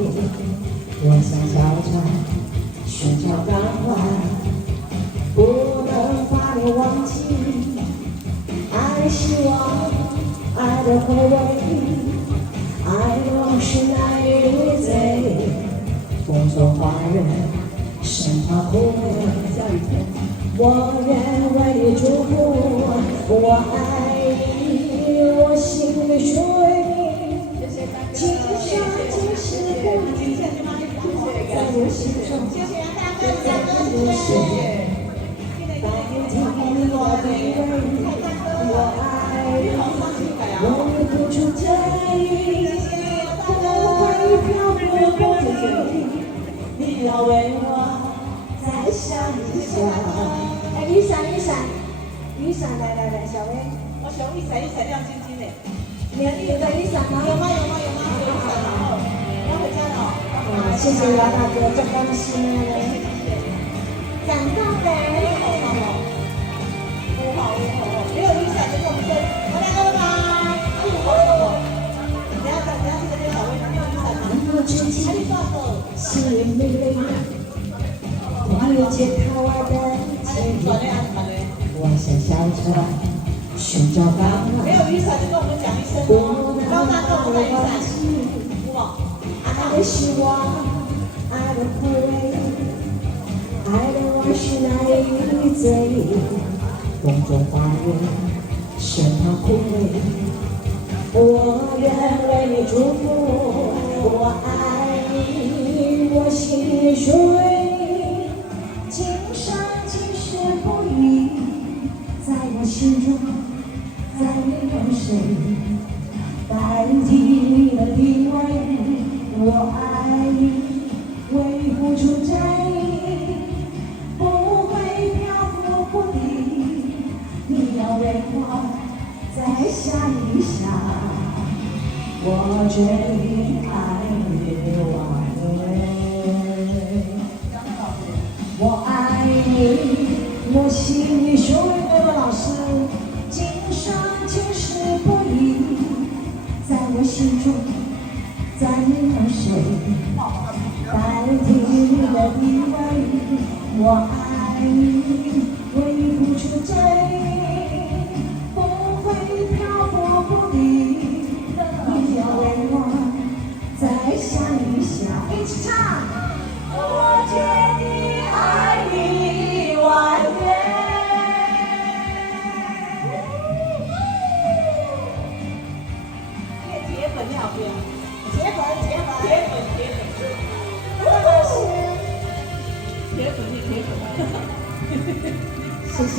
我想小船寻找港湾，不能把你忘记。爱的希望，爱的回味，爱的往事难以追。风中花园，生怕枯萎。下雨天，我愿为你祝福，我爱你，我心里属于你。今生今世不移，在我心中，在我心代替你的地位。我爱你，为你付出真意，不会漂泊不离。你要为我再想一想。哎，雨伞，雨伞，雨伞，来，小薇，我想一闪一闪亮晶晶的。你有带雨伞吗？有吗？有雨伞，然后要回家了哦。谢谢姚大哥，这关心嘞。感动嘞。没有雨伞就跟我们说，大家拜拜。等下这个小薇没有雨伞吗？我知己是美丽，我有件套外的情谊。我想小船寻找港湾。没有雨伞就跟我们讲一声哦。高大哥，我带雨伞。爱的希望，爱的回味，爱的往事难以追。风中花园，生怕枯萎。我愿为你祝福，我爱你，我心里属于你。今生今世不移，在我心中，再没有谁代替你的地位。我爱你，为你付出真意，不会漂泊不离。你要为我再想一想，我决定爱你完美。我爱你，我心里属于那个老师，今生今世不移，在我心中，再没有谁代替你的地位。我爱你，为你付出真意，不会漂泊不离。你要为我再想一想，一起唱。我决定爱你完美。铁粉你好不要？铁粉。谢谢。